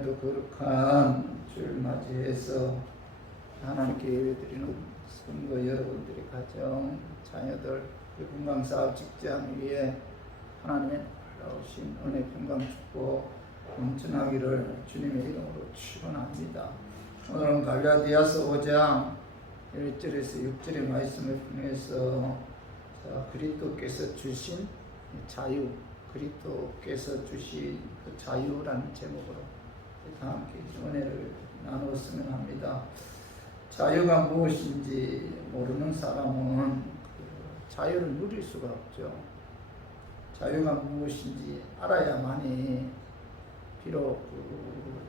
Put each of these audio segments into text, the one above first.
오늘도 거룩한 주를 맞이해서 하나님께 예배드리는 성도 여러분들의 가정, 자녀들, 건강사업 직장 위에 하나님의 놀라우신 은혜, 평강, 축복 넘쳐나기를 주님의 이름으로 축원합니다. 오늘은 갈라디아서 5장 1절에서 6절의 말씀을 통해서 그리스도께서 주신 자유, 그리스도께서 주신 그 자유라는 제목으로 다 함께 은혜를 나누었으면 합니다. 자유가 무엇인지 모르는 사람은 그 자유를 누릴 수가 없죠. 자유가 무엇인지 알아야만이 비록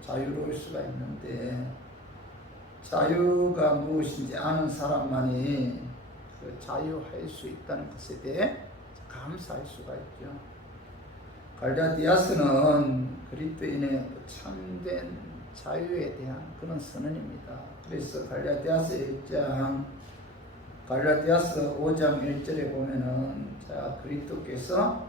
자유로울 수가 있는데, 자유가 무엇인지 아는 사람만이 그 자유할 수 있다는 것에 대해 감사할 수가 있죠. 갈라디아서는 그리스도인의 참된 자유에 대한 그런 선언입니다. 그래서 갈라디아서 5장 1절에 보면은 그리스도께서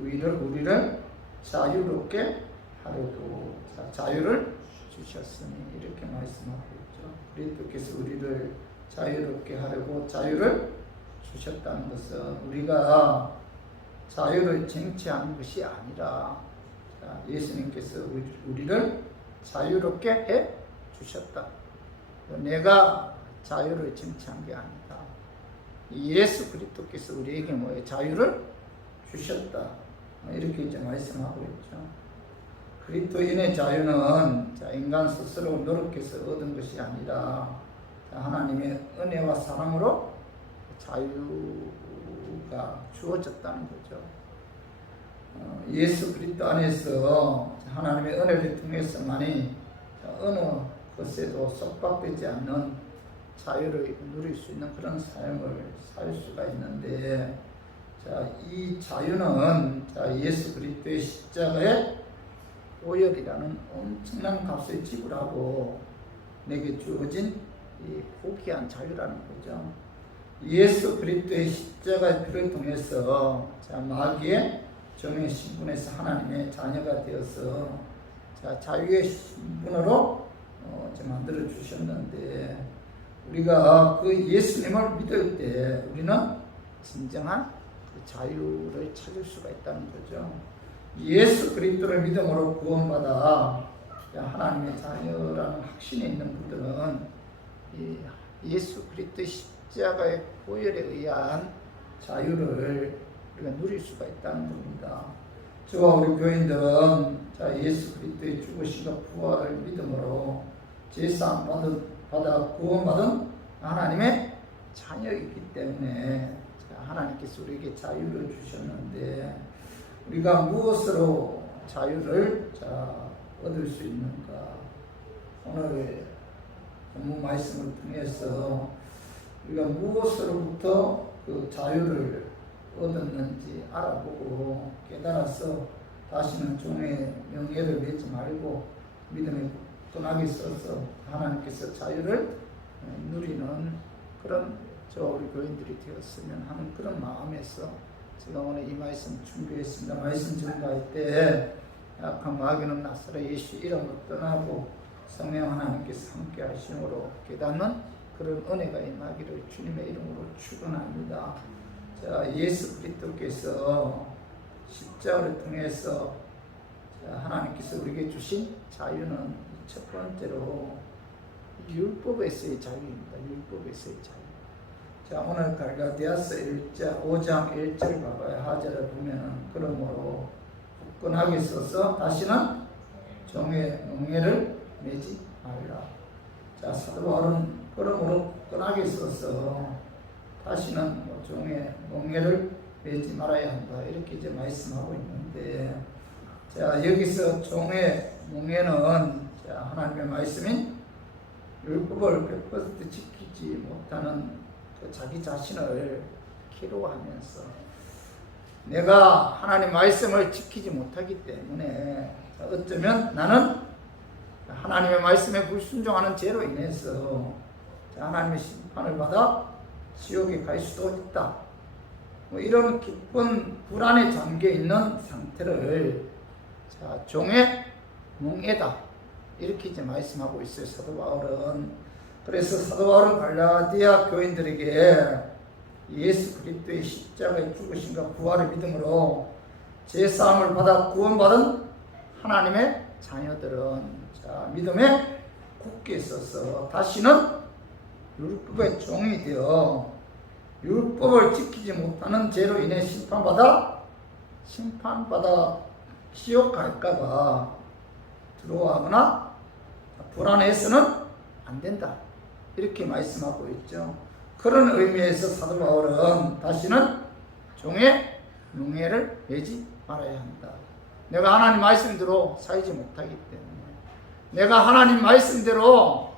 우리를 자유롭게 하려고 자유를 주셨으니 이렇게 말씀하고 있죠. 그리스도께서 우리를 자유롭게 하려고 자유를 주셨다는 것은 우리가 자유를 쟁취하는 것이 아니라 예수님께서 우리를 자유롭게 해 주셨다. 내가 자유를 쟁취한 게 아니다. 예수 그리스도께서 우리에게 자유를 주셨다. 이렇게 이제 말씀하고 있죠. 그리스도인의 자유는 인간 스스로 노력해서 얻은 것이 아니라 하나님의 은혜와 사랑으로 자유가 주어졌다는 거죠. 예수 그리스도 안에서 하나님의 은혜를 통해서만이 어느 것에도 속박되지 않는 자유를 누릴 수 있는 그런 삶을 살 수가 있는데, 이 자유는 예수 그리스도의 십자가의 오열이라는 엄청난 값을 지불하고 내게 주어진 이 고귀한 자유라는 거죠. 예수 그리스도의 십자가의 피를 통해서 마귀의 종의 신분에서 하나님의 자녀가 되어서 자유의 신분으로 만들어 주셨는데, 우리가 그 예수님을 믿을 때 우리는 진정한 그 자유를 찾을 수가 있다는 거죠. 예수 그리스도를 믿음으로 구원받아 하나님의 자녀라는 확신이 있는 분들은 예수 그리스도의 십자가의 보혈에 의한 자유를 우리가 누릴 수가 있다는 겁니다. 저와 우리 교인들은 예수 그리스도의 죽으심과 부활을 믿음으로 제사함 받아 구원받은 하나님의 자녀이기 때문에 하나님께서 우리에게 자유를 주셨는데, 우리가 무엇으로 자유를 얻을 수 있는가? 오늘 본문 말씀을 통해서 우리가 무엇으로부터 그 자유를 얻었는지 알아보고 깨달아서 다시는 종의 명예를 맺지 말고 믿음에 굳건하게 서서 하나님께서 자유를 누리는 그런 우리 교인들이 되었으면 하는 그런 마음에서 제가 오늘 이 말씀 준비했습니다. 말씀 전가할 때 약한 마귀는 나사렛 예수 이름으로 떠나고 성령 하나님께서 함께 하심으로 깨닫는 그런 은혜가 임하기를 주님의 이름으로 축원합니다. 예수 그리스도께서 십자가를 통해서 하나님께서 우리에게 주신 자유는 첫 번째로 율법에서의 자유입니다. 율법에서의 자유. 오늘 갈라디아서 5장 1절 봐봐요. 하절을 보면은 그러므로 굳건하게 서서 다시는 종의 멍에를 매지 말라. 사도 바울은 그러므로 굳건하게 서서 다시는 종의 멍에를 매지 말아야 한다. 이렇게 이제 말씀하고 있는데, 여기서 종의 멍에는 하나님의 말씀인 율법을 100% 지키지 못하는 자기 자신을 기로하면서 내가 하나님 말씀을 지키지 못하기 때문에 어쩌면 나는 하나님의 말씀에 불순종하는 죄로 인해서 하나님의 심판을 받아 지옥에 갈 수도 있다. 이런 깊은 불안에 잠겨 있는 상태를 종의 멍에다. 이렇게 이제 말씀하고 있어요, 사도 바울은. 그래서 사도 바울은 갈라디아 교인들에게 예수 그리스도의 십자가의 죽으심과 부활의 믿음으로 제사함을 받아 구원받은 하나님의 자녀들은 믿음에 굳게 있어서 다시는 율법의 종이 되어 율법을 지키지 못하는 죄로 인해 심판받아 지옥 갈까봐 두려워하거나 불안해서는 안 된다, 이렇게 말씀하고 있죠. 그런 의미에서 사도 바울은 다시는 종의 융해를 매지 말아야 한다. 내가 하나님 말씀대로 살지 못하기 때문에, 내가 하나님 말씀대로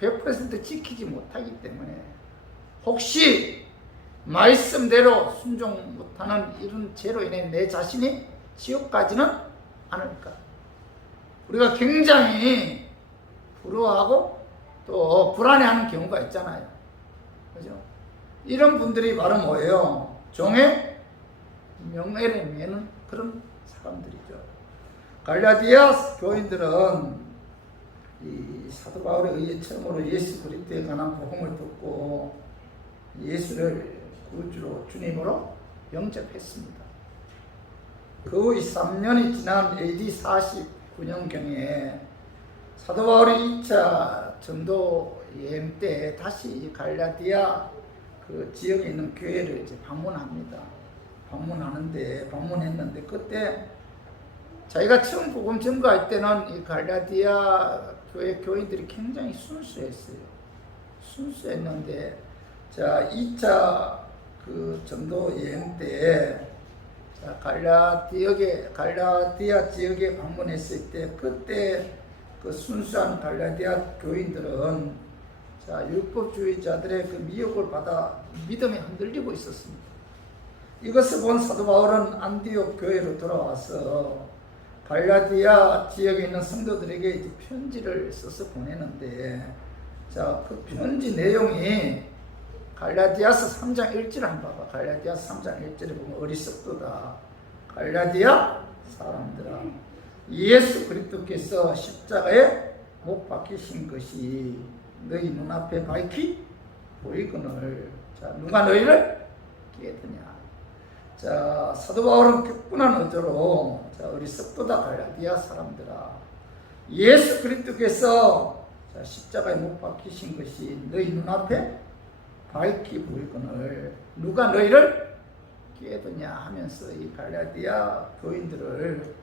100% 지키지 못하기 때문에, 혹시 말씀대로 순종 못하는 이런 죄로 인해 내 자신이 지옥 가지는 않을까. 우리가 굉장히 부러워하고 또 불안해하는 경우가 있잖아요. 그죠? 이런 분들이 바로 뭐예요? 종의 명예를 매는 그런 사람들이죠. 갈라디아 교인들은 이 사도 바울에 의해 처음으로 예수 그리스도에 관한 복음을 듣고 예수를 구주로 주님으로 영접했습니다. 그 후 3년이 지난 AD 49년경에 사도 바울이 2차 전도 여행 때 다시 갈라디아 그 지역에 있는 교회를 이제 방문했는데 그때 자기가 처음 복음 전거할 때는 이 갈라디아 교회 교인들이 굉장히 순수했는데 2차 그 전도 여행 때 갈라디아 지역에 방문했을 때 그때 그 순수한 갈라디아 교인들은 율법주의자들의 그 미혹을 받아 믿음에 흔들리고 있었습니다. 이것을 본 사도 바울은 안디옥 교회로 돌아와서 갈라디아 지역에 있는 성도들에게 이제 편지를 써서 보내는데, 그 편지 내용이 갈라디아서 3장 1절을 한번 봐봐. 갈라디아서 3장 1절에 보면 어리석도다. 갈라디아 사람들아, 예수 그리스도께서 십자가에 못 박히신 것이 너희 눈앞에 밝히 보이거늘 누가 너희를 깨드냐. 사도 바울은 격분한 어조로 어리석도다 갈라디아 사람들아, 예수 그리스도께서 십자가에 못 박히신 것이 너희 눈앞에 밝히 보이거늘 누가 너희를 깨드냐 하면서 이 갈라디아 교인들을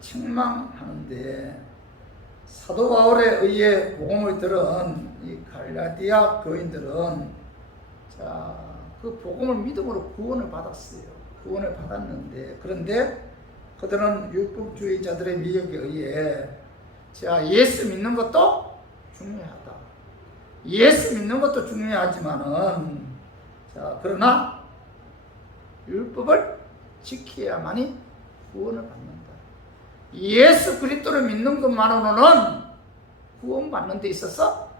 책망하는데, 사도 바울에 의해 복음을 들은 이 갈라디아 교인들은 그 복음을 믿음으로 구원을 받았어요. 구원을 받았는데, 그런데 그들은 율법주의자들의 미혹에 의해 예수 믿는 것도 중요하다. 예수 믿는 것도 중요하지만은 그러나 율법을 지켜야만이 구원을 받는다. 예수 그리스도를 믿는 것만으로는 구원받는 데 있어서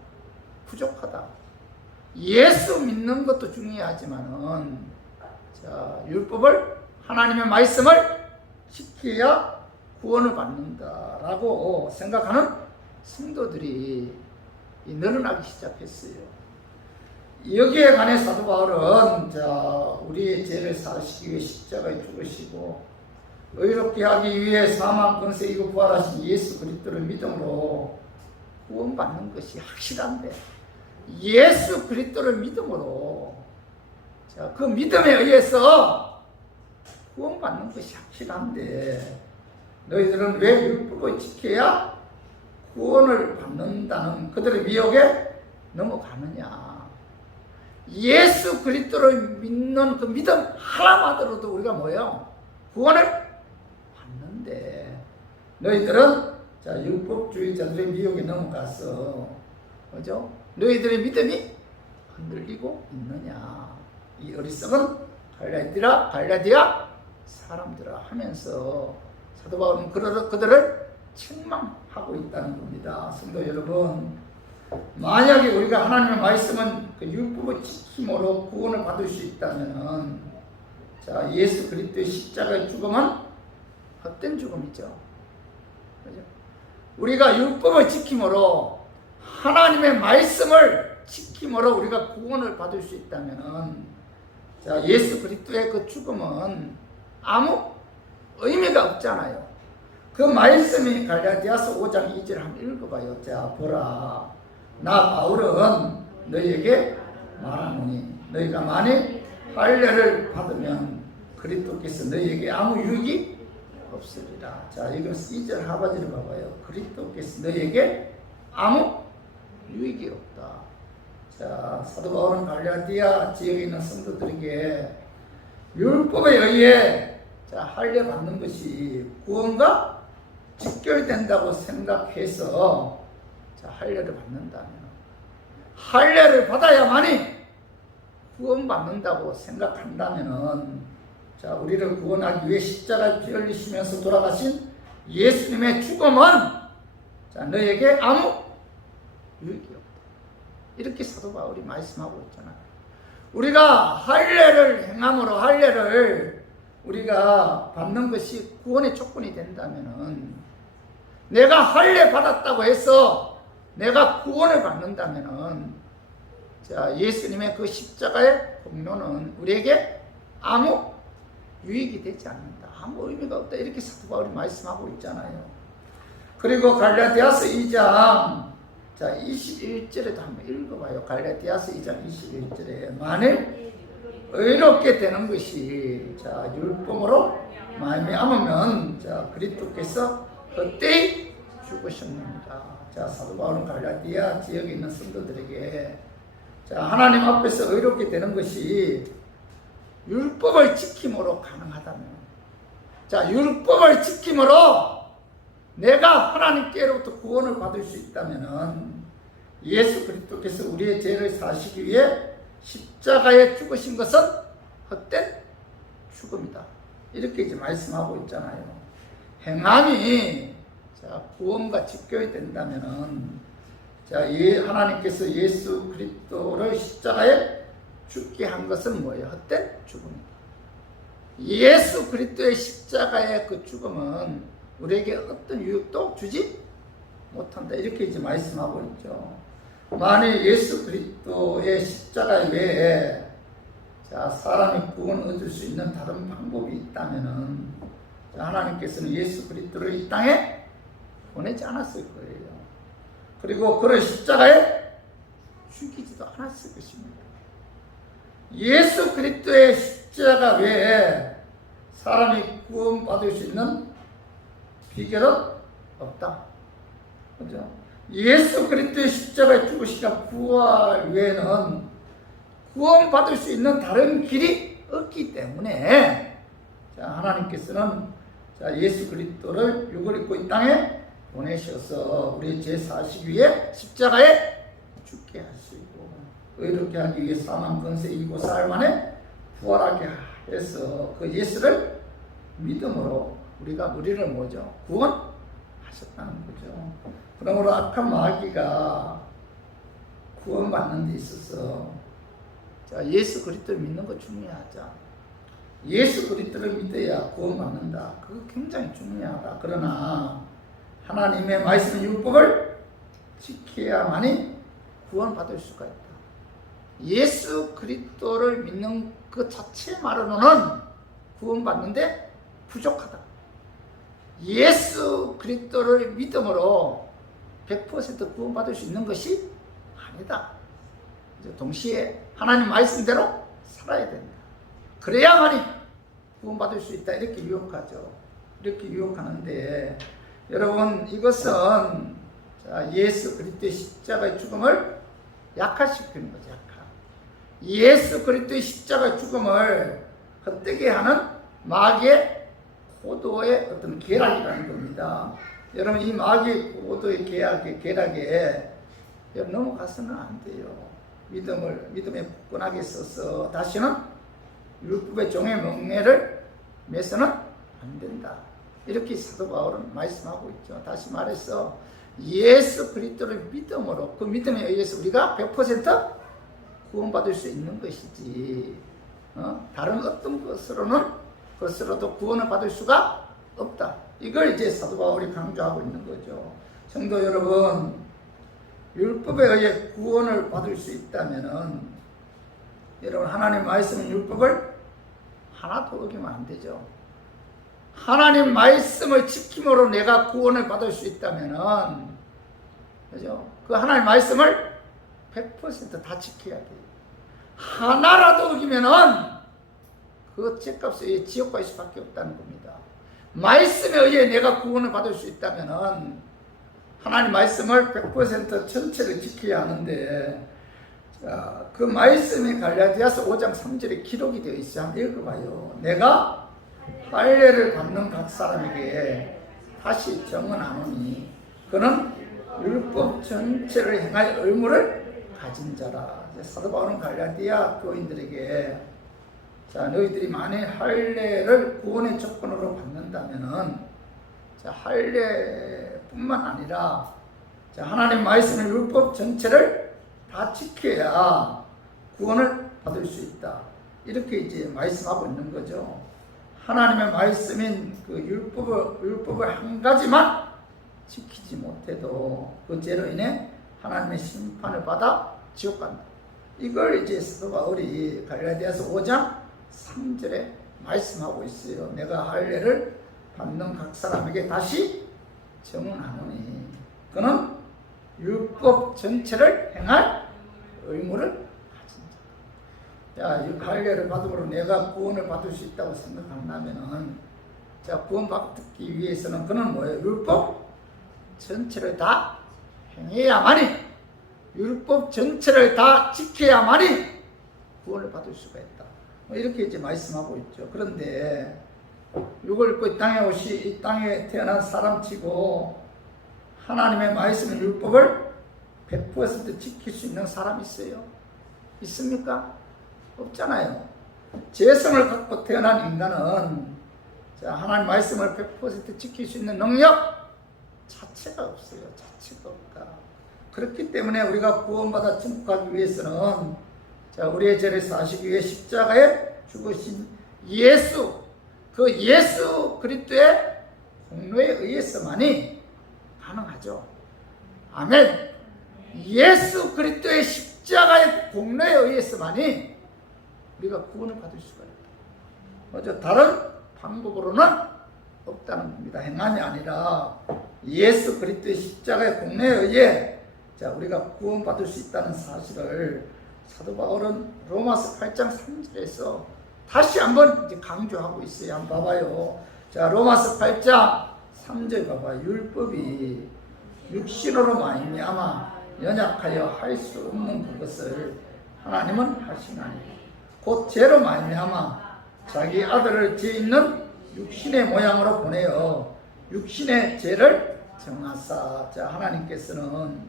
부족하다. 예수 믿는 것도 중요하지만은 율법을, 하나님의 말씀을 지켜야 구원을 받는다라고 생각하는 성도들이 늘어나기 시작했어요. 여기에 관해 사도 바울은 우리의 죄를 사시기 위해 십자가에 죽으시고 의롭게 하기 위해 사망 권세 이고 부활하신 예수 그리스도를 믿음으로 구원받는 것이 확실한데, 예수 그리스도를 믿음으로 그 믿음에 의해서 구원받는 것이 확실한데, 너희들은 왜 율법을 지켜야 구원을 받는다는 그들의 미혹에 넘어가느냐. 예수 그리스도를 믿는 그 믿음 하나만으로도 우리가 뭐예요? 구원을 받는데, 너희들은 율법주의자들의 미혹에 넘어가서 그죠? 너희들의 믿음이 흔들리고 있느냐. 이 어리석은 갈라디아 사람들아 하면서 사도 바울은 그들을 책망하고 있다는 겁니다. 성도 여러분, 만약에 우리가 하나님의 말씀은 그 율법을 지킴으로 구원을 받을 수 있다면, 예수 그리스도의 십자가의 죽음은 헛된 죽음이죠. 그죠? 우리가 율법을 지킴으로 하나님의 말씀을 지킴으로 우리가 구원을 받을 수 있다면은, 자, 예수 그리스도의 그 죽음은 아무 의미가 없잖아요. 그 말씀이 갈라디아서 5장 2절 한번 읽어봐요. 자, 보라, 나 바울은 너희에게 말하노니 너희가 만일 할례를 받으면 그리스도께서 너희에게 아무 유익이 없으리라. 자, 이거 2절 하반절을 봐봐요. 그리스도께서 너희에게 아무 유익이 없다. 자, 사도 바울은 갈라디아 지역에 있는 성도들에게 율법에 의해 할례 받는 것이 구원과 직결된다고 생각해서 할례를 받는다면, 할례를 받아야만이 구원받는다고 생각한다면은, 자, 우리를 구원하기 위해 십자가에 피 흘리시면서 돌아가신 예수님의 죽음은, 자, 너에게 아무 유익이 없다. 이렇게 사도 바울이 말씀하고 있잖아요. 우리가 할례를 행함으로 할례를 우리가 받는 것이 구원의 조건이 된다면은, 내가 할례 받았다고 해서 내가 구원을 받는다면은, 자, 예수님의 그 십자가의 공로는 우리에게 아무 유익이 되지 않는다. 아무 의미가 없다. 이렇게 사도 바울이 말씀하고 있잖아요. 그리고 갈라디아서 2장, 자, 21절에도 한번 읽어봐요. 갈라디아서 2장 21절에 만일 의롭게 되는 것이, 자, 율법으로 말미암으면, 자, 그리스도께서 그때에 죽으셨습니다. 자, 사도 바울은 갈라디아 지역에 있는 성도들에게, 자, 하나님 앞에서 의롭게 되는 것이 율법을 지킴으로 가능하다면, 자, 율법을 지킴으로 내가 하나님께로부터 구원을 받을 수 있다면은, 예수 그리스도께서 우리의 죄를 사시기 위해 십자가에 죽으신 것은 헛된 죽음이다. 이렇게 이제 말씀하고 있잖아요. 행함이, 자, 구원과 직결이 된다면은, 자, 하나님께서 예수 그리스도를 십자가에 죽게 한 것은 뭐예요? 헛된 죽음이다. 예수 그리스도의 십자가의 그 죽음은 우리에게 어떤 유익도 주지 못한다. 이렇게 이제 말씀하고 있죠. 만일 예수 그리스도의 십자가 외에, 자, 사람이 구원을 얻을 수 있는 다른 방법이 있다면은, 자, 하나님께서는 예수 그리스도를 이 땅에 보내지 않았을 거예요. 그리고 그를 십자가에 죽이지도 않았을 것입니다. 예수 그리스도의 십자가 외에 사람이 구원받을 수 있는 비결은 없다. 그죠? 예수 그리스도의 십자가에 죽으시가 부활 외에는 구원받을 수 있는 다른 길이 없기 때문에, 자, 하나님께서는, 자, 예수 그리스도를 육을 입고 이 땅에 보내셔서 우리의 죄 사시기 위해 십자가에 죽게 하시고, 의롭게 하기 위해 사망 권세 이기고 사흘 만에 부활하게 해서 그 예수를 믿음으로 우리를 뭐죠? 구원하셨다는 거죠. 그러므로 악한 마귀가 구원받는 데 있어서, 자, 예수 그리스도를 믿는 거 중요하죠. 예수 그리스도를 믿어야 구원받는다. 그거 굉장히 중요하다. 그러나 하나님의 말씀 율법을 지켜야만이 구원받을 수가 있다. 예수 그리스도를 믿는 그 자체만으로는 구원받는데 부족하다. 예수 그리스도를 믿음으로 100% 구원받을 수 있는 것이 아니다. 동시에 하나님 말씀대로 살아야 된다. 그래야만이 구원받을 수 있다. 이렇게 유혹하죠. 이렇게 유혹하는데, 여러분, 이것은, 자, 예수 그리스도의 십자가의 죽음을 약화시키는 거죠. 예수 그리스도의 십자가의 죽음을 헛되게 하는 마귀의 고도의 어떤 계략이라는 겁니다. 여러분, 이 마귀의 고도의 계략에 넘어가서는 안 돼요. 믿음에 굳건하게 써서 다시는 율법의 종의 멍에를 매서는 안 된다. 이렇게 사도 바울은 말씀하고 있죠. 다시 말해서 예수 그리스도를 믿음으로, 그 믿음에 의해서 우리가 100% 구원받을 수 있는 것이지, 다른 어떤 것으로도 구원을 받을 수가 없다. 이걸 이제 사도 바울이 강조하고 있는 거죠. 성도 여러분, 율법에 의해 구원을 받을 수 있다면은 여러분 하나님 말씀은 율법을 하나도 어기면 안 되죠. 하나님 말씀을 지킴으로 내가 구원을 받을 수 있다면은 그죠? 그 하나님 말씀을 100% 다 지켜야 돼요. 하나라도 어기면은 그 죄값에 지옥 갈 수밖에 없다는 겁니다. 말씀에 의해 내가 구원을 받을 수 있다면은 하나님 말씀을 100% 전체를 지켜야 하는데, 자, 그 말씀이 갈라디아서 5장 3절에 기록이 되어 있어요. 한번 읽어봐요. 내가 할례를 받는 각 사람에게 다시 정언하노니 그는 율법 전체를 행할 의무를 가진 자라. 사도 바울은 갈라디아 교인들에게, 자, 너희들이 만일 할례를 구원의 조건으로 받는다면은, 자, 할례뿐만 아니라, 자, 하나님 말씀의 율법 전체를 다 지켜야 구원을 받을 수 있다. 이렇게 이제 말씀하고 있는 거죠. 하나님의 말씀인 그 율법을 한 가지만 지키지 못해도 그 죄로 인해 하나님의 심판을 받아 지옥 간다. 이걸 이제 사도 바울이 갈라디아서 5장 3절에 말씀하고 있어요. 내가 할례를 받는 각 사람에게 다시 정언하노니 그는 율법 전체를 행할 의무를 가진 자. 자, 이 할례를 받음으로 내가 구원을 받을 수 있다고 생각한다면은, 자, 구원받기 위해서는 그는 뭐예요? 율법 전체를 다 행해야만이, 율법 전체를 다 지켜야만이 구원을 받을 수가 있다. 이렇게 이제 말씀하고 있죠. 그런데 육을 입고 이 땅에 태어난 사람치고 하나님의 말씀의 율법을 100% 지킬 수 있는 사람이 있어요? 있습니까? 없잖아요. 죄성을 갖고 태어난 인간은, 자, 하나님 말씀을 100% 지킬 수 있는 능력 자체가 없어요. 자체가 없다. 그렇기 때문에 우리가 구원받아 천국하기 위해서는, 자, 우리의 죄를 사시기 위해 십자가에 죽으신 예수, 그 예수 그리스도의 공로에 의해서만이 가능하죠. 아멘. 예수 그리스도의 십자가의 공로에 의해서만이 우리가 구원을 받을 수가 있다. 다른 방법으로는 없다는 겁니다. 행함이 아니라 예수 그리스도의 십자가의 공로에 의해, 자, 우리가 구원받을 수 있다는 사실을 사도 바울은 로마서 8장 3절에서 다시 한번 이제 강조하고 있어요. 한번 봐봐요. 자, 로마서 8장 3절 봐봐요. 율법이 육신으로 말미암아 연약하여 할 수 없는 그것을 하나님은 하시나니 곧 죄로 말미암아 자기 아들을 죄 있는 육신의 모양으로 보내어 육신의 죄를 정하사. 자, 하나님께서는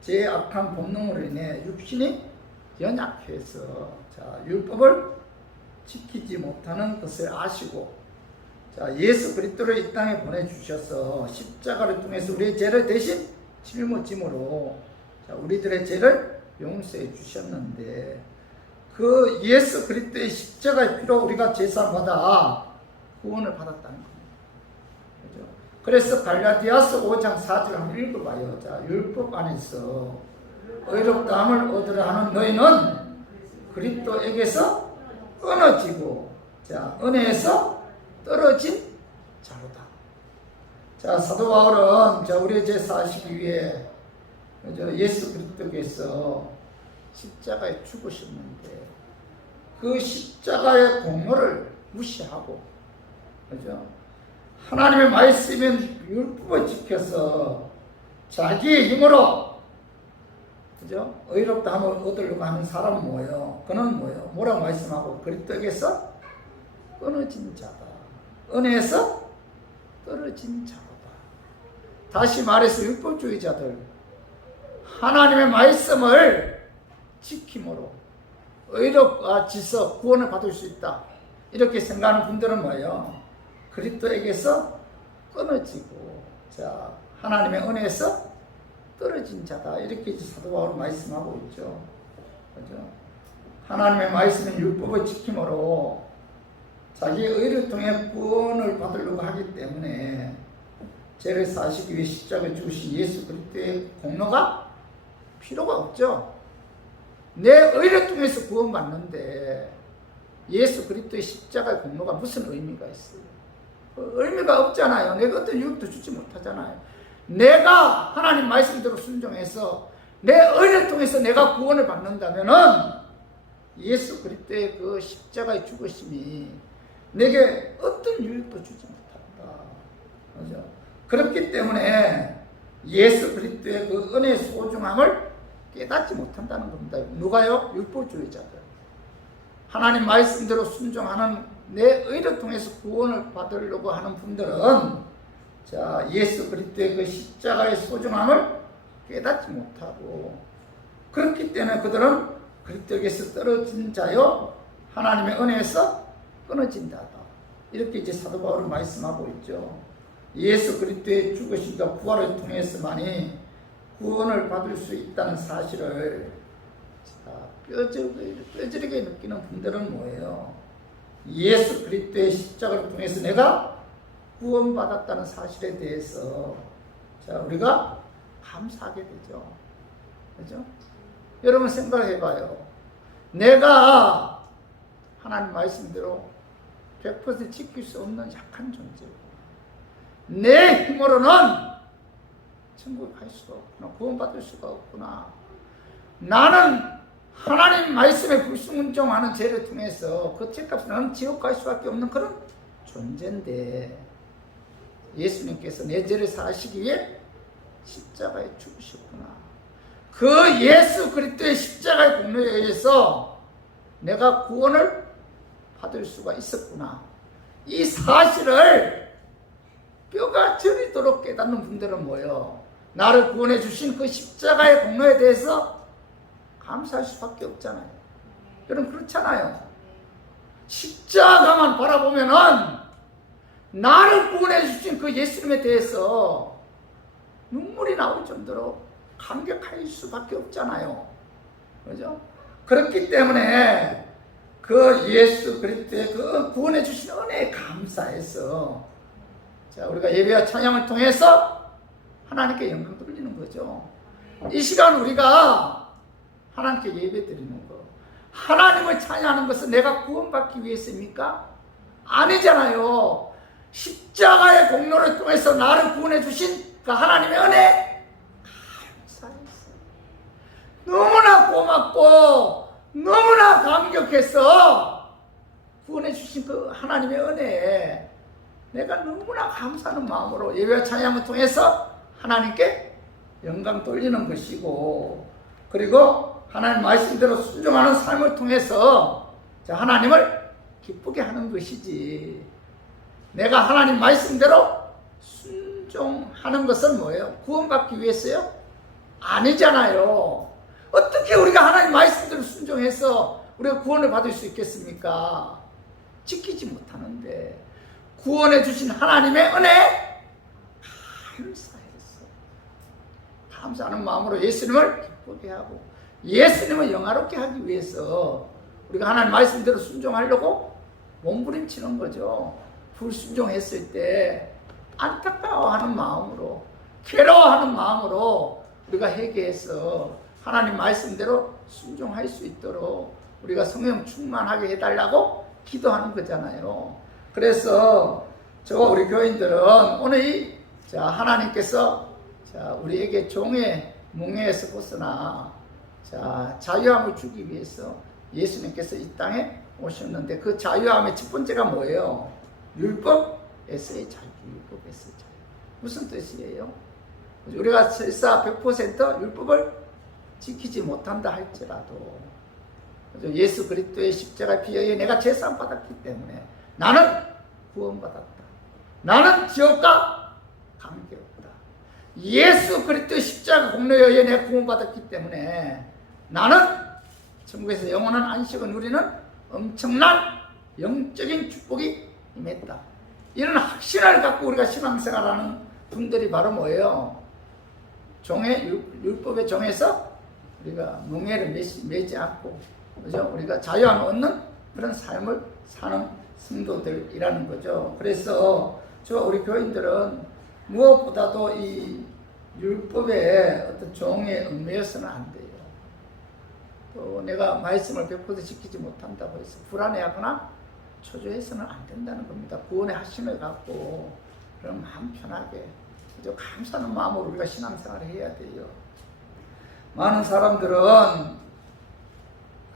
죄의 악한 본능으로 인해 육신이 연약해서, 자, 율법을 지키지 못하는 것을 아시고, 자, 예수 그리스도를 이 땅에 보내주셔서 십자가를 통해서 우리의 죄를 대신 짊어짐으로, 자, 우리들의 죄를 용서해 주셨는데, 그 예수 그리스도의 십자가의 피로 우리가 제사받아 구원을 받았다는 겁니다. 그죠? 그래서 갈라디아서 5장 4절 한번 읽어봐요. 자, 율법 안에서 의롭다함을 얻으려 하는 너희는 그리스도에게서 끊어지고, 자, 은혜에서 떨어진 자로다. 자, 사도 바울은, 자, 우리의 죄 사시기 위해 예수 그리스도께서 십자가에 죽으셨는데 그 십자가의 공로를 무시하고, 그죠? 하나님의 말씀인 율법을 지켜서 자기의 힘으로, 그죠? 의롭다함을 얻으려고 하는 사람은 뭐예요? 그는 뭐예요? 뭐라고 말씀하고, 그리스도에게서 끊어진 자다. 은혜에서 떨어진 자로다. 다시 말해서 율법주의자들, 하나님의 말씀을 지킴으로 의롭아지서 구원을 받을 수 있다, 이렇게 생각하는 분들은 뭐예요? 그리스도에게서 끊어지고, 자, 하나님의 은혜에서 떨어진 자다, 이렇게 사도 바울은 말씀하고 있죠. 그죠? 하나님의 말씀은 율법을 지킴으로 자기의 의를 통해 구원을 받으려고 하기 때문에, 죄를 사시기 위해 십자가에 죽으신 예수 그리스도의 공로가 필요가 없죠. 내 의를 통해서 구원받는데 예수 그리스도의 십자가의 공로가 무슨 의미가 있어요? 의미가 없잖아요. 내가 어떤 유익도 주지 못하잖아요. 내가 하나님 말씀대로 순종해서 내 의를 통해서 내가 구원을 받는다면은 예수 그리스도의 그 십자가의 죽으심이 내게 어떤 유익도 주지 못한다. 그죠? 그렇기 때문에 예수 그리스도의 그 은혜의 소중함을 깨닫지 못한다는 겁니다. 누가요? 율법주의자들. 하나님 말씀대로 순종하는 내 의를 통해서 구원을 받으려고 하는 분들은 자, 예수 그리스도의 그 십자가의 소중함을 깨닫지 못하고 그렇기 때문에 그들은 그리스도에게서 떨어진 자요 하나님의 은혜에서 끊어진 자다. 이렇게 이제 사도 바울은 말씀하고 있죠. 예수 그리스도의 죽으심과 부활을 통해서만이 구원을 받을 수 있다는 사실을 뼈저리게 느끼는 분들은 뭐예요? 예수 그리스도의 십자가를 통해서 내가 구원받았다는 사실에 대해서 자, 우리가 감사하게 되죠. 그죠? 여러분 생각해봐요. 내가 하나님 말씀대로 100% 지킬 수 없는 약한 존재고 내 힘으로는 천국에 갈 수가 없구나. 구원받을 수가 없구나. 나는 하나님 말씀에 불순종하는 죄를 통해서 그 죄값을 나는 지옥 갈 수밖에 없는 그런 존재인데 예수님께서 내 죄를 사하시기 위해 십자가에 죽으셨구나. 그 예수 그리스도의 십자가의 공로에 의해서 내가 구원을 받을 수가 있었구나. 이 사실을 뼈가 저리도록 깨닫는 분들은 뭐예요? 나를 구원해 주신 그 십자가의 공로에 대해서 감사할 수밖에 없잖아요. 여러분 그렇잖아요. 십자가만 바라보면은 나를 구원해 주신 그 예수님에 대해서 눈물이 나올 정도로 감격할 수밖에 없잖아요. 그죠? 그렇기 때문에 그 예수 그리스도의 그 구원해 주신 은혜에 감사해서 자, 우리가 예배와 찬양을 통해서 하나님께 영광 돌리는 거죠. 이 시간 우리가 하나님께 예배 드리는 거, 하나님을 찬양하는 것은 내가 구원받기 위해서입니까? 아니잖아요. 십자가의 공로를 통해서 나를 구원해 주신 그 하나님의 은혜 감사했어요. 너무나 고맙고 너무나 감격해서 구원해 주신 그 하나님의 은혜에 내가 너무나 감사하는 마음으로 예배와 찬양을 통해서 하나님께 영광 돌리는 것이고, 그리고 하나님 말씀대로 순종하는 삶을 통해서 하나님을 기쁘게 하는 것이지, 내가 하나님 말씀대로 순종하는 것은 뭐예요? 구원받기 위해서요? 아니잖아요. 어떻게 우리가 하나님 말씀대로 순종해서 우리가 구원을 받을 수 있겠습니까? 지키지 못하는데 구원해 주신 하나님의 은혜 감사해서 감사하는 마음으로 예수님을 기쁘게 하고 예수님을 영화롭게 하기 위해서 우리가 하나님 말씀대로 순종하려고 몸부림치는 거죠. 불순종했을 때 안타까워하는 마음으로, 괴로워하는 마음으로 우리가 회개해서 하나님 말씀대로 순종할 수 있도록 우리가 성령 충만하게 해달라고 기도하는 거잖아요. 그래서 저와 우리 교인들은 오늘 하나님께서 우리에게 종의 몽해에서 벗어나 자유함을 주기 위해서 예수님께서 이 땅에 오셨는데, 그 자유함의 첫 번째가 뭐예요? 율법에서의 자유. 율법에서의 자유. 무슨 뜻이에요? 우리가 설사 100% 율법을 지키지 못한다 할지라도 예수 그리스도의 십자가 피에 의해 내가 제사함 받았기 때문에 나는 구원받았다. 나는 지옥과 관계없다. 예수 그리스도의 십자가 공로에 의해 내가 구원받았기 때문에 나는 천국에서 영원한 안식을 누리는 엄청난 영적인 축복이 임했다. 이런 확신을 갖고 우리가 신앙생활하는 분들이 바로 뭐예요? 율법의 종에서 우리가 몽해를 매지 않고, 그죠? 우리가 자유함을 얻는 그런 삶을 사는 성도들이라는 거죠. 그래서 우리 교인들은 무엇보다도 이 율법의 어떤 종에 얽매여서는 안 돼요. 또 내가 말씀을 100% 지키지 못한다고 해서 불안해하거나 초조해서는 안 된다는 겁니다. 구원의 확신을 갖고 그럼 마음 편하게 아주 감사하는 마음으로 우리가 신앙생활을 해야 돼요. 많은 사람들은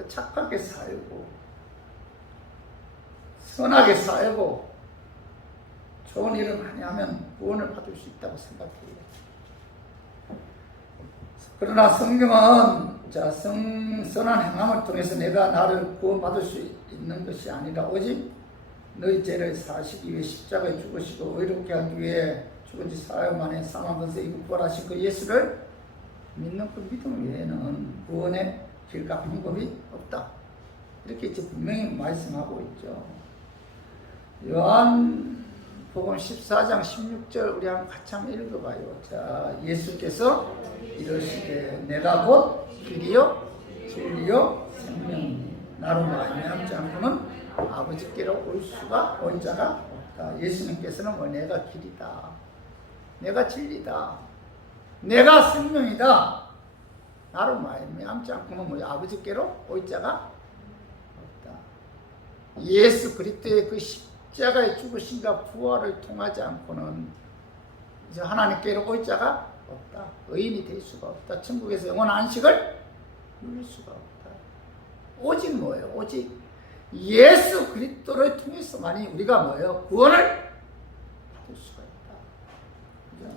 착하게 살고 선하게 살고 좋은 일을 많이 하면 구원을 받을 수 있다고 생각해요. 그러나 성경은 선한 행함을 통해서 내가 나를 구원받을 수 있는 것이 아니라 오직 너희 죄를 사시기 위해 십자가에 죽으시고 의롭게 하기 위해 죽은 지 사흘 만에 사망 권세 이고 부활하신 그 예수를 믿는 그 믿음 외에는 구원의 길과 방법이 없다. 이렇게 이제 분명히 말씀하고 있죠. 요한복음 14장 16절 우리 한번 같이 한번 읽어봐요. 자, 예수께서 이르시되 내가 곧 길이요 진리요 생명이니 나로 말미암지 않고는 아버지께로 올 자가 없다. 예수님께서는 뭐 내가 길이다, 내가 진리다, 내가 생명이다. 나로 말미암지 않고는 뭐 아버지께로 올 자가 없다. 예수 그리스도의 그 십자가의 죽으심과 부활을 통하지 않고는 이제 하나님께로 올 자가 없다. 의인이 될 수가 없다. 천국에서 영원한 안식을 누릴 수가 없다. 오직 뭐예요? 오직 예수 그리스도를 통해서만이 우리가 뭐예요? 구원을 받을 수가 있다.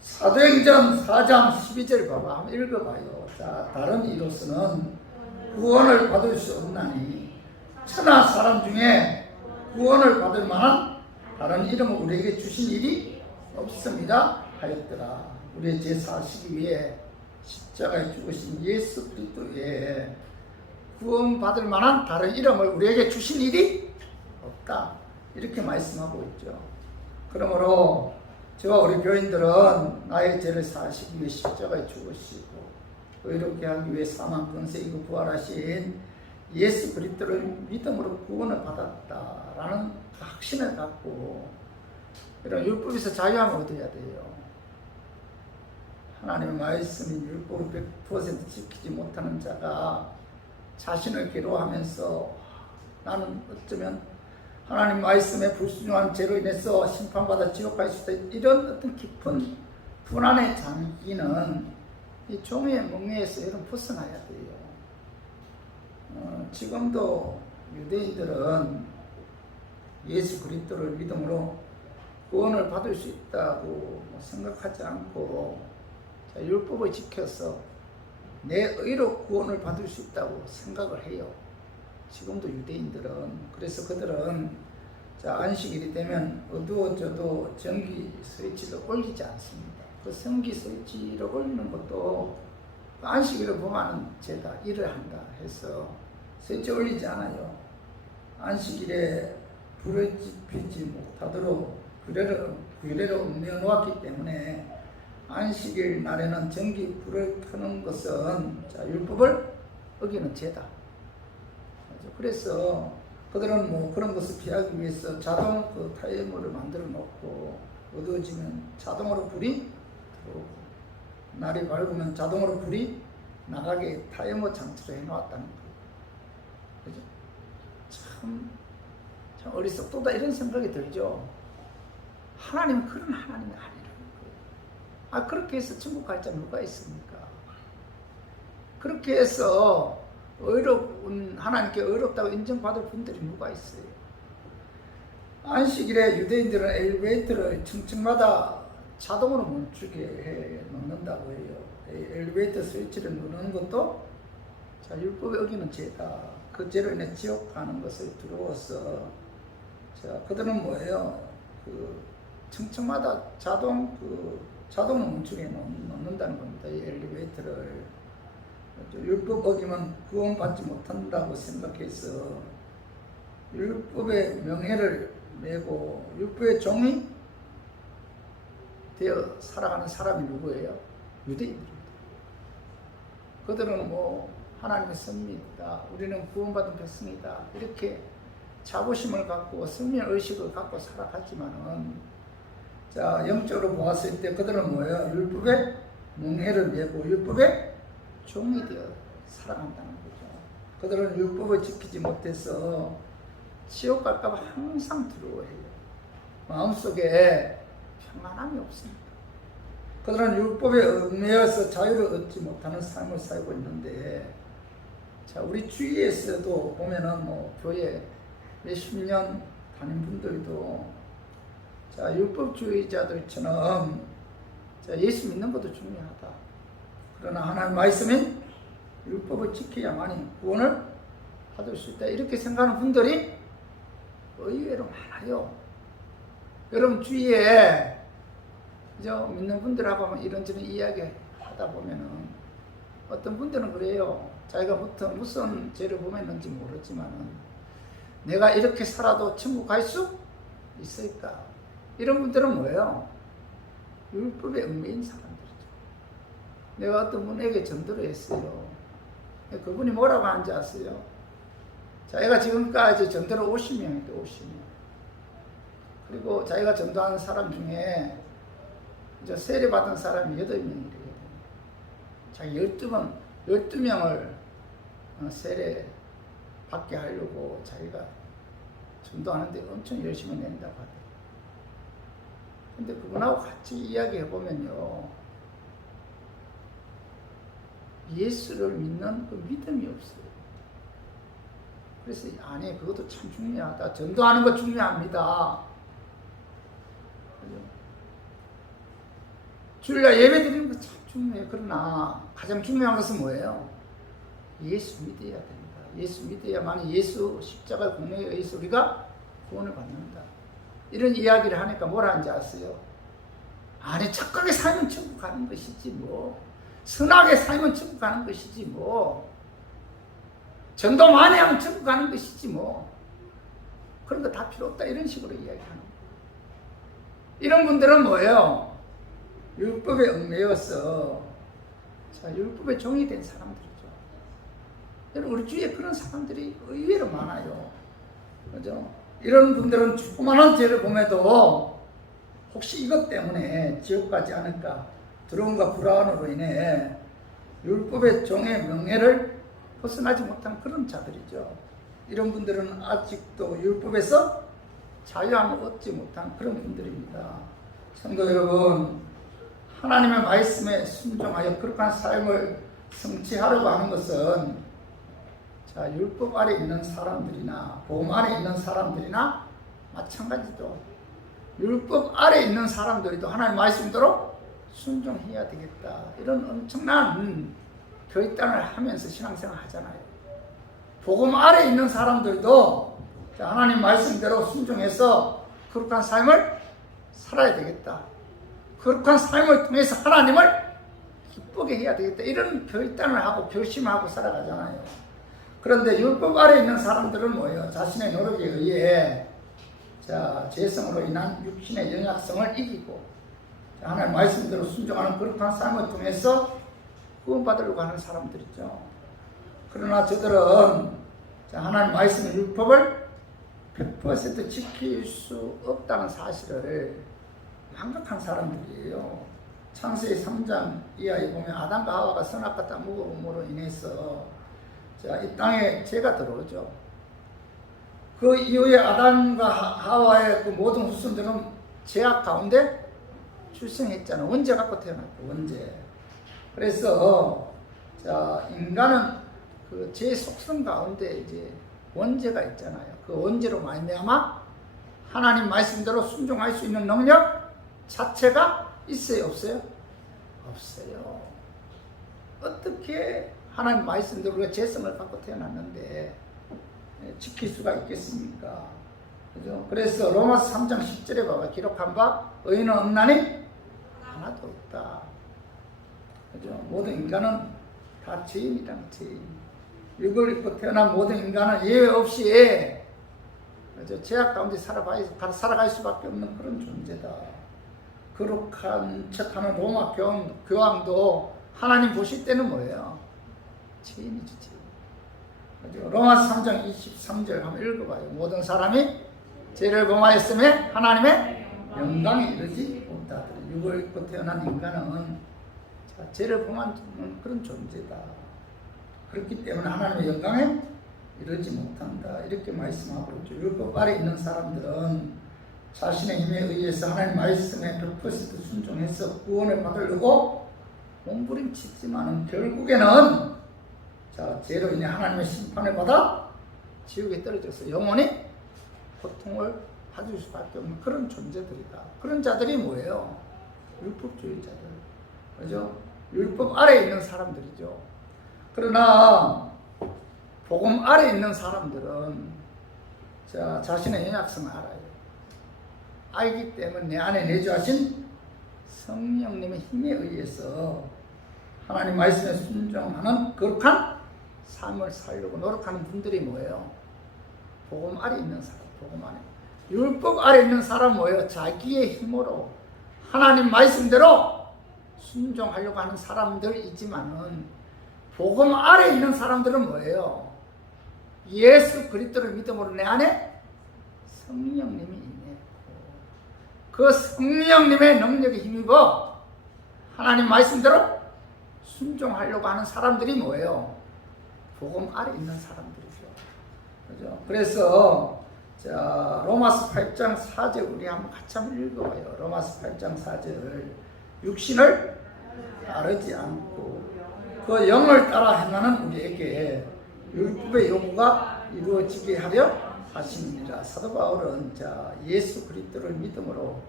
사도행전 4장 12절 봐봐. 한번 읽어봐요. 자, 다른 이로서는 구원을 받을 수 없나니 천하 사람 중에 구원을 받을 만한 다른 이름을 우리에게 주신 일이 없습니다 하였더라. 우리의 죄 사시기 위해 십자가에 죽으신 예수 그리스도에 구원받을 만한 다른 이름을 우리에게 주신 일이 없다. 이렇게 말씀하고 있죠. 그러므로 저와 우리 교인들은 나의 죄를 사시기 위해 십자가에 죽으시고 의롭게 하기 위해 사망 권세 이고 부활하신 예수 그리스도를 믿음으로 구원을 받았다라는 확신을 갖고 이런 율법에서 자유함을 얻어야 돼요. 하나님의 말씀인 율법을 100% 지키지 못하는 자가 자신을 괴로워하면서 나는 어쩌면 하나님 말씀에 불순종한 죄로 인해서 심판받아 지옥 갈 수 있다. 이런 어떤 깊은 불안의 장기는 이 종의 멍에에서 이런 벗어나야 돼요. 지금도 유대인들은 예수 그리스도를 믿음으로 구원을 받을 수 있다고 생각하지 않고 율법을 지켜서 내 의로 구원을 받을 수 있다고 생각을 해요. 지금도 유대인들은. 그래서 그들은 안식일이 되면 어두워져도 전기 스위치를 올리지 않습니다. 그 전기 스위치를 올리는 것도 안식일을 범하는 죄다, 일을 한다 해서 스위치 올리지 않아요. 안식일에 불을 지피지 못하도록 규례를 얽매여 놓았기 때문에 안식일 날에는 전기 불을 켜는 것은 율법을 어기는 죄다. 그래서 그들은 뭐 그런 것을 피하기 위해서 자동 타이머를 만들어 놓고 어두워지면 자동으로 불이 들어오고 날이 밝으면 자동으로 불이 나가게 타이머 장치를 해놓았다는 거예요. 그죠? 참 어리석도다 이런 생각이 들죠. 하나님은 그런 하나님이 아니라는 거예요. 그렇게 해서 천국 갈 자 누가 있습니까? 그렇게 해서 하나님께 의롭다고 인정받을 분들이 누가 있어요? 안식일에 유대인들은 엘리베이터를 층층마다 자동으로 멈추게 해 놓는다고 해요. 엘리베이터 스위치를 누르는 것도 율법에 어기는 죄다. 그 죄로 인해 지옥 가는 것을 두려워서 그들은 뭐예요? 층층마다 자동으로 멈추게 놓는다는 겁니다. 이 엘리베이터를. 율법 어기면 구원받지 못한다고 생각해서 율법의 명예를 메고 율법의 종이 되어 살아가는 사람이 누구예요? 유대인들입니다. 그들은 뭐 하나님의 선민이다, 우리는 구원받은 백성이다, 이렇게 자부심을 갖고 선민의식을 갖고 살아가지만은 자, 영적으로 보았을 때 그들은 뭐예요? 율법의 멍에를 메고 율법의 종이 되어 살아간다는 거죠. 그들은 율법을 지키지 못해서 지옥 갈까 봐 항상 두려워해요. 마음속에 평안함이 없습니다. 그들은 율법에 얽매여서 자유를 얻지 못하는 삶을 살고 있는데, 자, 우리 주위에서도 보면은 뭐 교회 몇십 년 다닌 분들도 자, 율법주의자들처럼 자, 예수 믿는 것도 중요하다. 그러나 하나님 말씀인 율법을 지켜야만이 구원을 받을 수 있다. 이렇게 생각하는 분들이 의외로 많아요. 여러분 주위에 믿는 분들하고 이런저런 이야기 하다 보면은 어떤 분들은 그래요. 자기가 무슨 죄를 범했는지 모르지만은 내가 이렇게 살아도 천국 갈 수 있을까? 이런 분들은 뭐예요? 율법에 얽매인 사람들이죠. 내가 어떤 분에게 전도를 했어요. 그분이 뭐라고 하는지 아세요? 자기가 지금까지 전도를 50명인데 50명. 그리고 자기가 전도하는 사람 중에 이제 세례 받은 사람이 8명이래요. 자기 12명을 세례 받게 하려고 자기가 전도하는데 엄청 열심히 낸다고 하대요. 근데 그분하고 같이 이야기해 보면요, 예수를 믿는 그 믿음이 없어요. 그래서 아니 그것도 참 중요하다. 전도하는 거 중요합니다. 주일날 예배 드리는 거 참 중요해요. 그러나 가장 중요한 것은 뭐예요? 예수 믿어야 됩니다. 예수 믿어야만 예수 십자가 공로에 의해서 우리가 구원을 받는다. 이런 이야기를 하니까 뭐라 하는지 아세요? 아니 착하게 살면 천국 가는 것이지 뭐, 선하게 살면 천국 가는 것이지 뭐, 전도 많이 하면 천국 가는 것이지 뭐, 그런 거 다 필요 없다. 이런 식으로 이야기하는 거예요. 이런 분들은 뭐예요? 율법에 얽매여서 자, 율법의 종이 된 사람들이죠. 여러분 우리 주위에 그런 사람들이 의외로 많아요. 그죠? 이런 분들은 조그마한 죄를 범해도 혹시 이것 때문에 지옥 가지 않을까, 두려움과 불안으로 인해 율법의 종의 명예를 벗어나지 못한 그런 자들이죠. 이런 분들은 아직도 율법에서 자유함을 얻지 못한 그런 분들입니다. 성도 여러분, 하나님의 말씀에 순종하여 거룩한 삶을 성취하려고 하는 것은 자, 율법 아래 있는 사람들이나 보험 아래 있는 사람들이나 마찬가지죠. 율법 아래 있는 사람들도 하나님 말씀대로 순종해야 되겠다. 이런 엄청난 결단을 하면서 신앙생활 하잖아요. 복음 아래 있는 사람들도 하나님 말씀대로 순종해서 거룩한 삶을 살아야 되겠다. 거룩한 삶을 통해서 하나님을 기쁘게 해야 되겠다. 이런 결단을 하고 결심하고 살아가잖아요. 그런데 율법 아래 있는 사람들은 뭐예요? 자신의 노력에 의해 자, 죄성으로 인한 육신의 연약성을 이기고 자, 하나님 말씀대로 순종하는 거룩한 삶을 통해서 구원받으려고 하는 사람들이죠. 그러나 저들은 자, 하나님 말씀의 율법을 100% 지킬 수 없다는 사실을 망각한 사람들이에요. 창세기 3장 이하에 보면 아담과 하와가 선악과 땅 먹음으로 인해서 자, 이 땅에 죄가 들어오죠. 그 이후에 아담과 하와의 그 모든 후손들은 죄악 가운데 출생했잖아. 원죄 갖고 태어났고, 원죄. 그래서 자, 인간은 그 죄 속성 가운데 이제 원죄가 있잖아요. 그 원죄로 말미암아 하나님 말씀대로 순종할 수 있는 능력 자체가 있어요, 없어요? 없어요. 어떻게 하나님 말씀대로 우리가 죄성을 갖고 태어났는데 지킬 수가 있겠습니까? 그죠? 그래서 로마서 3장 10절에 봐봐. 기록한 바 의인은 없나니 하나도 없다. 그죠? 모든 인간은 다 죄인이란 죄인. 육을 입고 태어난 모든 인간은 예외 없이 그죠? 죄악 가운데 살아갈 수밖에 없는 그런 존재다. 거룩한 척하는 로마 교황도 하나님 보실 때는 뭐예요? 죄인이지, 죄인. 로마서 3장 23절 한번 읽어봐요. 모든 사람이 죄를 범하였음에 하나님의 영광에 이르지 육을 입고 태어난 인간은 죄를 범한 그런 존재다. 그렇기 때문에 하나님의 영광에 이르지 못한다. 이렇게 말씀하고 있죠. 율법 아래 있는 사람들은 자신의 힘에 의해서 하나님 말씀에 100% 순종해서 구원을 받으려고 몸부림치지만 결국에는 죄로 인해 하나님의 심판을 받아 지옥에 떨어져서 영원히 고통을 받을 수밖에 없는 그런 존재들이다. 그런 자들이 뭐예요? 율법주의자들. 그죠? 율법 아래에 있는 사람들이죠. 그러나 복음 아래에 있는 사람들은 자신의 연약성을 알아요. 알기 때문에 내 안에 내주하신 성령님의 힘에 의해서 하나님 말씀에 순종하는 거룩한 삶을 살려고 노력하는 분들이 뭐예요? 복음 아래 있는 사람, 복음 안에. 율법 아래 있는 사람은 뭐예요? 자기의 힘으로 하나님 말씀대로 순종하려고 하는 사람들이지만은 복음 아래 있는 사람들은 뭐예요? 예수 그리스도를 믿음으로 내 안에 성령님이 임했고 그 성령님의 능력에 힘입어 하나님 말씀대로 순종하려고 하는 사람들이 뭐예요? 복음 아래 있는 사람들이죠. 그죠? 그래서 로마서 8장 4절 우리 한번 같이 한번 읽어봐요. 로마서 8장 4절 육신을 따르지 않고 그 영을 따라 행하는 우리에게 율법의 요구가 이루어지게 하려 하십니다. 사도 바울은 예수 그리스도를 믿음으로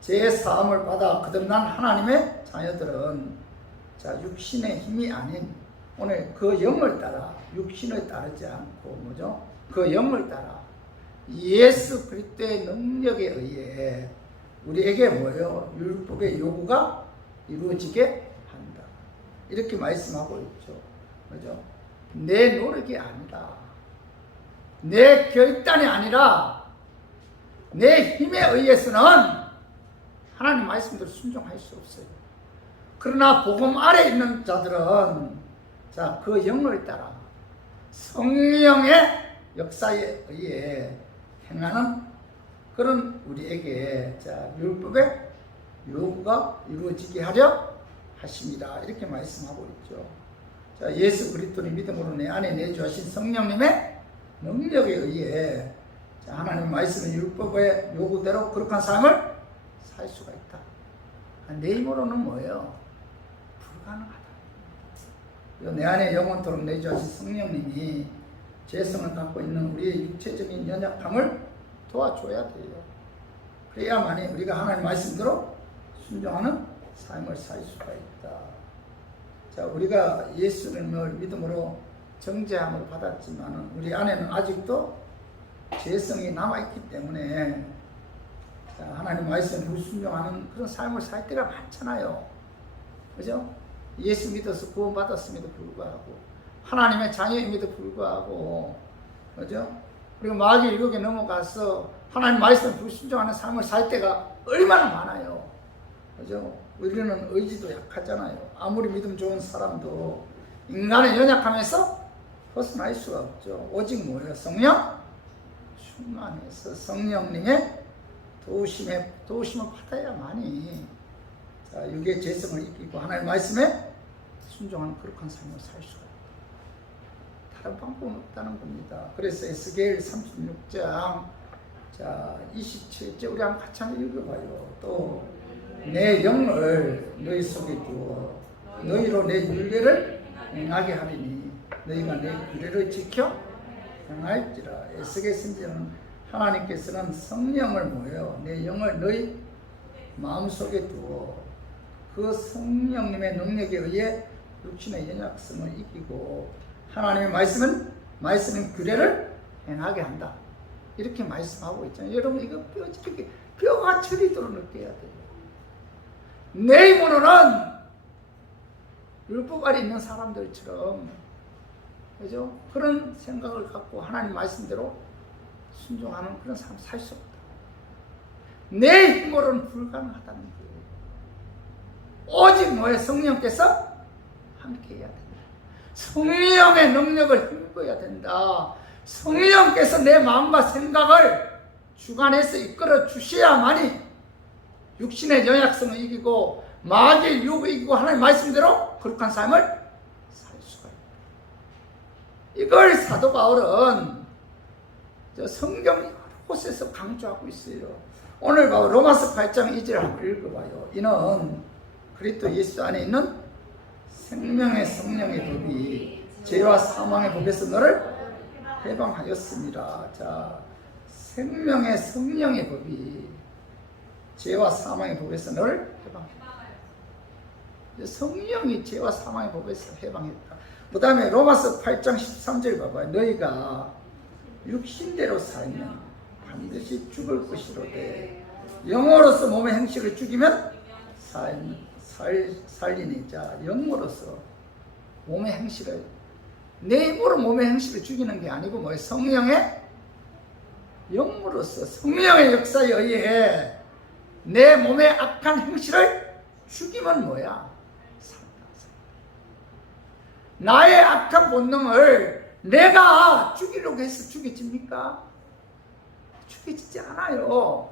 제 사함을 받아 거듭난 하나님의 자녀들은 육신의 힘이 아닌 오늘 그 영을 따라 육신을 따르지 않고 뭐죠? 그 영을 따라 예수 그리스도의 능력에 의해 우리에게 뭐예요? 율법의 요구가 이루어지게 한다. 이렇게 말씀하고 있죠. 그죠? 내 노력이 아니라 내 결단이 아니라 내 힘에 의해서는 하나님 말씀대로 순종할 수 없어요. 그러나 복음 아래 있는 자들은 그 영을 따라 성령의 역사에 의해 행하는 그런 우리에게 율법의 요구가 이루어지게 하려 하십니다. 이렇게 말씀하고 있죠. 예수 그리스도를 믿음으로 내 안에 내주하신 성령님의 능력에 의해 하나님 말씀의 율법의 요구대로 거룩한 삶을 살 수가 있다. 내 힘으로는 뭐예요? 불가능하다. 내 안에 영원토록 내주하신 성령님이 죄성을 갖고 있는 우리의 육체적인 연약함을 도와줘야 돼요. 그래야만이 우리가 하나님 말씀대로 순종하는 삶을 살 수가 있다. 우리가 예수님을 믿음으로 정죄함을 받았지만 우리 안에는 아직도 죄성이 남아있기 때문에 하나님 말씀을 불순종하는 그런 삶을 살 때가 많잖아요. 그죠? 예수 믿어서 구원받았음에도 불구하고 하나님의 자녀임에도 불구하고 그죠? 그리고 마귀 유혹에 넘어가서 하나님 말씀을 불순종하는 삶을 살 때가 얼마나 많아요. 그죠? 우리는 의지도 약하잖아요. 아무리 믿음 좋은 사람도 인간의 연약함에서 벗어날 수가 없죠. 오직 뭐예요? 성령 충만해서 성령님의 도우심을 받아야만이 육의 죄성을 이기고 하나님 말씀에 순종하는 거룩한 삶을 살 수가 있다. 다른 방법은 없다는 겁니다. 그래서 에스겔 36장 27절 우리 한번 같이 한번 읽어봐요. 또 내 영을 너희 속에 두어 너희로 내 율례를 행하게 하리니 너희가 내 규례를 지켜 행할지라. 에스겔 선지자는 하나님께서는 성령을 뭐예요? 내 영을 너희 마음속에 두어 그 성령님의 능력에 의해 육신의 연약성을 이기고 하나님의 말씀은 규례를 행하게 한다. 이렇게 말씀하고 있잖아요. 여러분 이거 뼈가 저리도록 느껴야 돼요. 내 힘으로는 율법 아래 있는 사람들처럼 그죠? 그런 생각을 갖고 하나님 말씀대로 순종하는 그런 삶을 살 수 없다. 내 힘으로는 불가능하다는 거예요. 오직 뭐예요? 성령께서 함께 해야 된다. 성령의 능력을 힘입어야 된다. 성령께서 내 마음과 생각을 주관해서 이끌어 주셔야만이 육신의 연약성을 이기고 마귀의 유혹을 이기고 하나님 말씀대로 거룩한 삶을 살 수가 있다. 이걸 사도 바울은 성경 곳에서 강조하고 있어요. 오늘 바로 로마서 8장 2절 한번 읽어봐요. 이는 그리스도 예수 안에 있는 생명의 성령의 법이 죄와 사망의 법에서 너를 해방하였습니다. 자, 생명의 성령의 법이 죄와 사망의 법에서 너를 해방했다. 성령이 죄와 사망의 법에서 해방했다. 그 다음에 로마서 8장 13절 봐봐요. 너희가 육신대로 살면 반드시 죽을 것이로되 영으로서 몸의 행실을 죽이면 살리니. 자, 영으로서 몸의 행실을, 내 힘으로 몸의 행실을 죽이는 게 아니고 뭐예요? 성령의 영으로서 성령의 역사에 의해 내 몸의 악한 행실을 죽이면 뭐야? 산다. 나의 악한 본능을 내가 죽이려고 해서 죽여집니까? 죽여지지 않아요.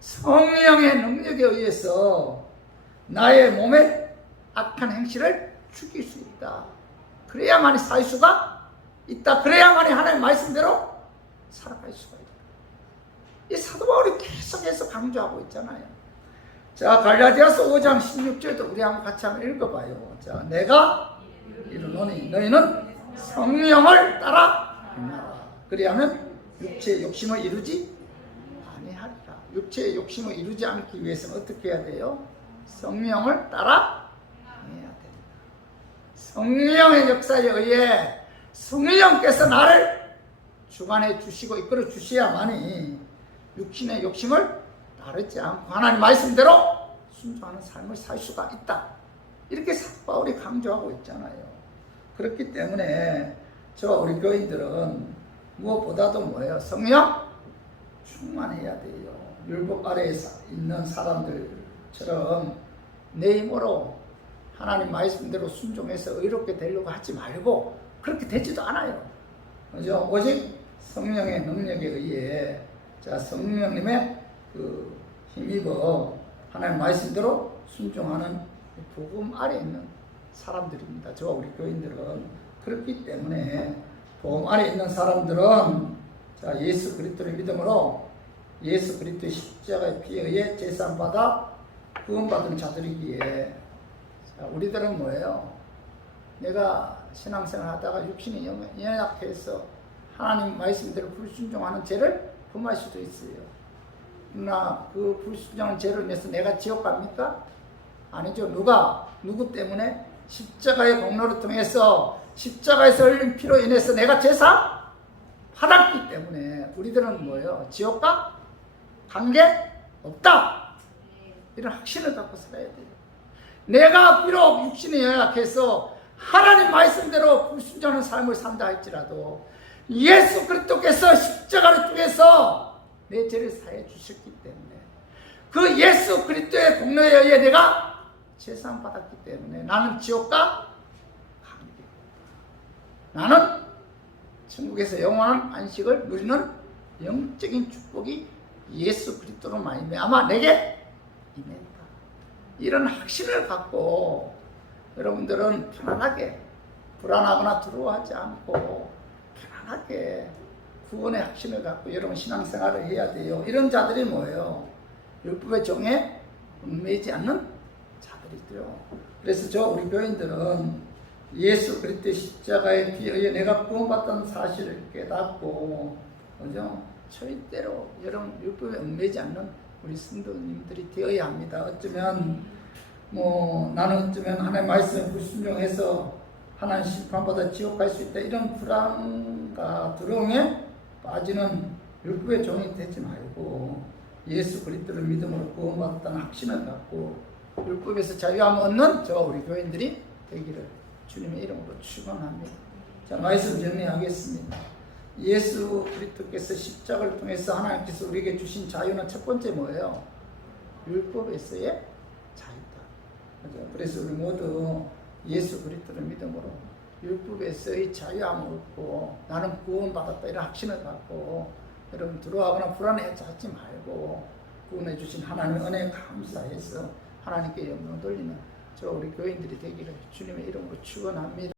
성령의 능력에 의해서 나의 몸의 악한 행실을 죽일 수 있다. 그래야만이 살 수가 있다. 그래야만이 하나님의 말씀대로 살아갈 수가 있다. 이 사도 바울이 계속해서 강조하고 있잖아요. 자, 갈라디아서 5장 16절도 우리 한번 같이 한번 읽어봐요. 자, 내가 이르노니 너희는 성령을 따라 행하라. 그리하면 육체의 욕심을 이루지 아니하리라. 육체의 욕심을 이루지 않기 위해서는 어떻게 해야 돼요? 성령을 따라 행해야 됩니다. 성령의 역사에 의해 성령께서 나를 주관해 주시고 이끌어 주셔야만이 육신의 욕심을 따르지 않고 하나님 말씀대로 순종하는 삶을 살 수가 있다. 이렇게 사도 바울이 강조하고 있잖아요. 그렇기 때문에 저와 우리 교인들은 무엇보다도 뭐예요? 성령 충만해야 돼요. 율법 아래에 있는 사람들처럼 내 힘으로 하나님 말씀대로 순종해서 의롭게 되려고 하지 말고 그렇게 되지도 않아요. 그죠? 오직 성령의 능력에 의해, 자, 성령님의 그 힘입어 하나님 말씀대로 순종하는 복음 아래에 있는 사람들입니다. 저와 우리 교인들은. 그렇기 때문에 복음 아래에 있는 사람들은, 자, 예수 그리스도를 믿음으로 예수 그리스도의 십자가의 피에 의해 제사받아 구원받은 자들이기에, 자, 우리들은 뭐예요? 내가 신앙생활 하다가 육신이 연약해서 하나님 말씀대로 불순종하는 죄를 범할 수도 있어요. 그러나 그 불순종하는 죄를 인해서 내가 지옥 갑니까? 아니죠. 누구 때문에? 십자가의 공로를 통해서 십자가에서 흘린 피로 인해서 내가 제사 받았기 때문에 우리들은 뭐예요? 지옥과 관계 없다. 이런 확신을 갖고 살아야 돼요. 내가 비록 육신이 연약해서 하나님 말씀대로 불순종하는 삶을 산다 할지라도 예수 그리스도께서 십자가를 통해서 내 죄를 사해 주셨기 때문에 그 예수 그리스도의 공로에 의해 내가 제사함 받았기 때문에 나는 지옥과 관계, 나는 천국에서 영원한 안식을 누리는 영적인 축복이 예수 그리스도로 말미암아 내게 임했다. 이런 확신을 갖고 여러분들은 편안하게, 불안하거나 두려워하지 않고 편안하게 구원의 확신을 갖고 여러분 신앙생활을 해야 돼요. 이런 자들이 뭐예요? 율법의 종에 얽매이지 않는 자들이죠. 그래서 저 우리 교인들은 예수 그리스도의 십자가의 피에 의해 내가 구원받다는 사실을 깨닫고, 그죠? 절대로 여러분 율법에 얽매이지 않는 우리 성도님들이 되어야 합니다. 어쩌면 나는 어쩌면 하나님 말씀에 불순종해서 하나님 심판받아 지옥 갈 수 있다, 이런 불안과 두려움에 빠지는 율법의 종이 되지 말고 예수 그리스도를 믿음으로 구원받았다는 확신을 갖고 율법에서 자유함을 얻는 저와 우리 교인들이 되기를 주님의 이름으로 축원합니다. 자, 말씀 정리하겠습니다. 예수 그리스도께서 십자가를 통해서 하나님께서 우리에게 주신 자유는 첫 번째 뭐예요? 율법에서의 자유다. 그죠? 그래서 우리 모두 예수 그리스도를 믿음으로 율법에서의 자유함을 얻고 나는 구원받았다, 이런 확신을 갖고 여러분 두려워하거나 불안해하지 말고 구원해 주신 하나님의 은혜에 감사해서 하나님께 영광 돌리는 저 우리 교인들이 되기를 주님의 이름으로 축원합니다.